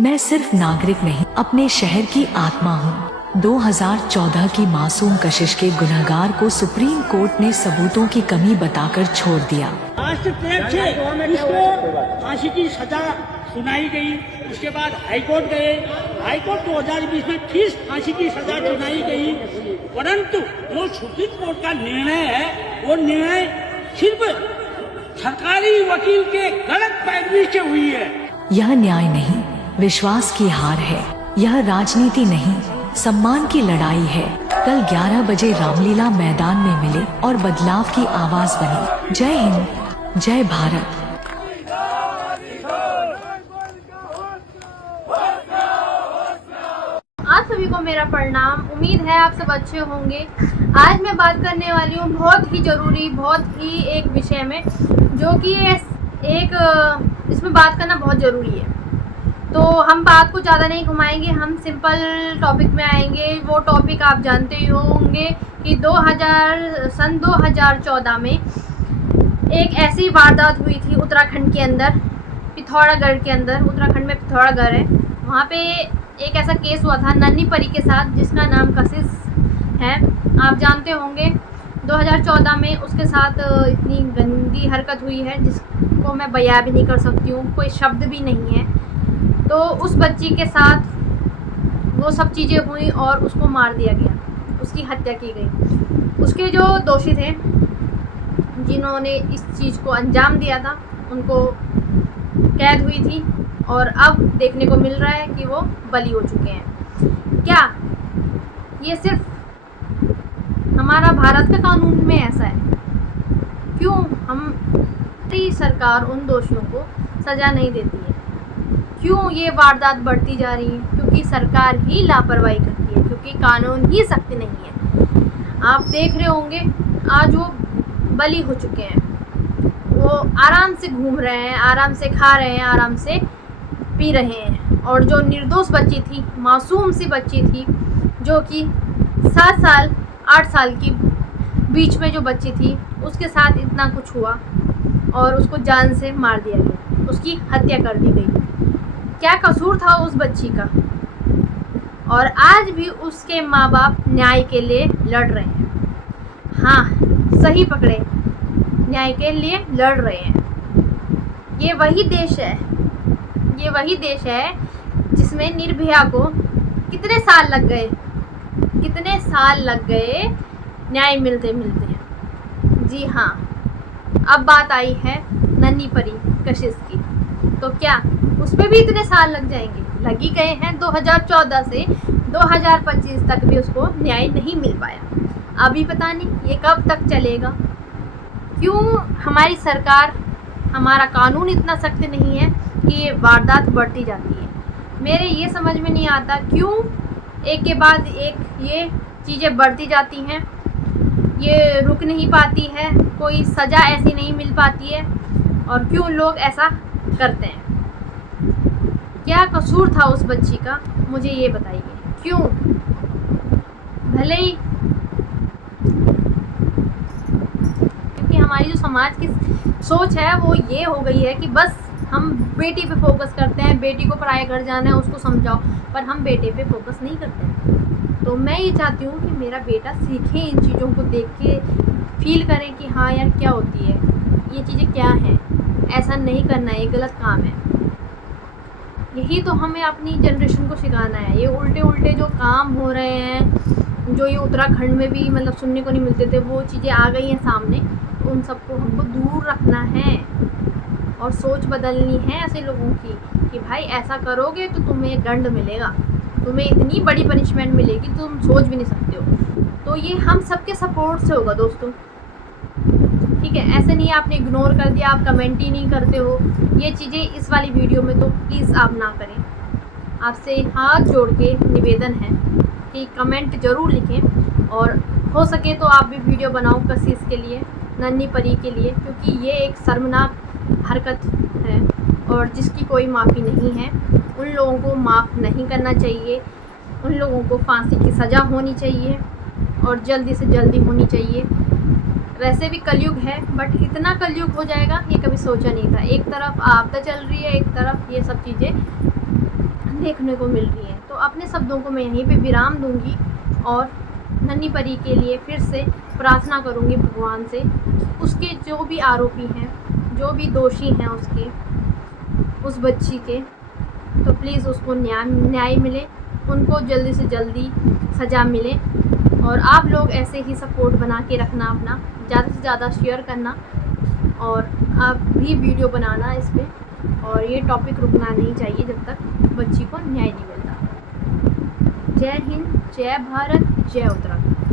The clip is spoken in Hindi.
मैं सिर्फ नागरिक नहीं, अपने शहर की आत्मा हूँ। 2014 की मासूम कशिश के गुनहगार को सुप्रीम कोर्ट ने सबूतों की कमी बताकर छोड़ दिया। राष्ट्रपति से उसको फांसी की सजा सुनाई गई। उसके बाद हाईकोर्ट गए, हाईकोर्ट 2020 में फिर फांसी की सजा सुनाई गई। परंतु जो सुप्रीम कोर्ट का निर्णय है वो निर्णय सिर्फ सरकारी वकील के गलत पैरवी से हुई है। यह न्याय नहीं, विश्वास की हार है। यह राजनीति नहीं, सम्मान की लड़ाई है। कल 11 बजे रामलीला मैदान में मिले और बदलाव की आवाज बनी। जय हिंद, जय भारत। आप सभी को मेरा प्रणाम। उम्मीद है आप सब अच्छे होंगे। आज मैं बात करने वाली हूँ बहुत ही ज़रूरी, बहुत ही एक विषय में, जो कि इसमें बात करना बहुत ज़रूरी है। तो हम बात को ज़्यादा नहीं घुमाएंगे, हम सिंपल टॉपिक में आएंगे। वो टॉपिक आप जानते ही होंगे कि सन 2014 में एक ऐसी वारदात हुई थी उत्तराखंड के अंदर, पिथौरागढ़ के अंदर। उत्तराखंड में पिथौरागढ़ है, वहाँ पे एक ऐसा केस हुआ था नन्ही परी के साथ, जिसका नाम कशिश है। आप जानते होंगे 2014 में उसके साथ इतनी गंदी हरकत हुई है जिसको मैं बयां भी नहीं कर सकती हूँ, कोई शब्द भी नहीं है। तो उस बच्ची के साथ वो सब चीज़ें हुई और उसको मार दिया गया, उसकी हत्या की गई। उसके जो दोषी थे, जिन्होंने इस चीज़ को अंजाम दिया था, उनको कैद हुई थी और अब देखने को मिल रहा है कि वो बली हो चुके हैं। क्या ये सिर्फ हमारा भारत का कानून में ऐसा है? क्यों हमारी सरकार उन दोषियों को सज़ा नहीं देती है? क्यों ये वारदात बढ़ती जा रही है? क्योंकि सरकार ही लापरवाही करती है, क्योंकि कानून ही सख्त नहीं है। आप देख रहे होंगे आज वो बली हो चुके हैं, वो आराम से घूम रहे हैं, आराम से खा रहे हैं, आराम से पी रहे हैं। और जो निर्दोष बच्ची थी, मासूम सी बच्ची थी, जो कि 7 साल 8 साल की बीच में जो बच्ची थी, उसके साथ इतना कुछ हुआ और उसको जान से मार दिया गया, उसकी हत्या कर दी गई। क्या कसूर था उस बच्ची का? और आज भी उसके माँ बाप न्याय के लिए लड़ रहे हैं। हाँ, सही पकड़े, न्याय के लिए लड़ रहे हैं। ये वही देश है, ये वही देश है जिसमें निर्भया को कितने साल लग गए, कितने साल लग गए न्याय मिलते मिलते। जी हाँ, अब बात आई है नन्ही परी कशिश की। तो क्या उस पर भी इतने साल लग जाएंगे? लग ही गए हैं। 2014 से 2025 तक भी उसको न्याय नहीं मिल पाया। अभी पता नहीं ये कब तक चलेगा। क्यों हमारी सरकार, हमारा कानून इतना सख्त नहीं है कि ये वारदात बढ़ती जाती है? मेरे ये समझ में नहीं आता क्यों एक के बाद एक ये चीज़ें बढ़ती जाती हैं, ये रुक नहीं पाती है, कोई सज़ा ऐसी नहीं मिल पाती है, और क्यों लोग ऐसा करते हैं? क्या कसूर था उस बच्ची का, मुझे ये बताइए। क्यों? भले ही क्योंकि हमारी जो समाज की सोच है वो ये हो गई है कि बस हम बेटी पे फोकस करते हैं, बेटी को पराया घर जाना है उसको समझाओ, पर हम बेटे पे फोकस नहीं करते हैं। तो मैं ये चाहती हूँ कि मेरा बेटा सीखे, इन चीज़ों को देख के फील करें कि हाँ यार क्या होती है, ये चीज़ें क्या हैं, ऐसा नहीं करना है, ये गलत काम है। यही तो हमें अपनी जनरेशन को सिखाना है। ये उल्टे उल्टे जो काम हो रहे हैं, जो ये उत्तराखंड में भी मतलब सुनने को नहीं मिलते थे, वो चीज़ें आ गई हैं सामने। तो उन सबको हमको दूर रखना है और सोच बदलनी है ऐसे लोगों की कि भाई ऐसा करोगे तो तुम्हें दंड मिलेगा, तुम्हें इतनी बड़ी पनिशमेंट मिलेगी, तुम सोच भी नहीं सकते हो। तो ये हम सबके सपोर्ट से होगा दोस्तों, ठीक है? ऐसे नहीं आपने इग्नोर कर दिया, आप कमेंट ही नहीं करते हो ये चीज़ें इस वाली वीडियो में, तो प्लीज़ आप ना करें। आपसे हाथ जोड़ के निवेदन है कि कमेंट ज़रूर लिखें, और हो सके तो आप भी वीडियो बनाओ कशिश के लिए, नन्ही परी के लिए, क्योंकि ये एक शर्मनाक हरकत है और जिसकी कोई माफ़ी नहीं है। उन लोगों को माफ़ नहीं करना चाहिए, उन लोगों को फांसी की सज़ा होनी चाहिए और जल्दी से जल्दी होनी चाहिए। वैसे भी कलयुग है, बट इतना कलयुग हो जाएगा ये कभी सोचा नहीं था। एक तरफ आपदा चल रही है, एक तरफ ये सब चीज़ें देखने को मिल रही है। तो अपने शब्दों को मैं यहीं पे विराम दूंगी और नन्ही परी के लिए फिर से प्रार्थना करूंगी भगवान से, उसके जो भी आरोपी हैं, जो भी दोषी हैं उसके, उस बच्ची के, तो प्लीज़ उसको न्याय मिले, उनको जल्दी से जल्दी सज़ा मिले। और आप लोग ऐसे ही सपोर्ट बना के रखना अपना, ज़्यादा से ज़्यादा शेयर करना और आप भी वीडियो बनाना इस पर। और ये टॉपिक रुकना नहीं चाहिए जब तक बच्ची को न्याय नहीं मिलता। जय हिंद, जय भारत, जय उत्तराखंड।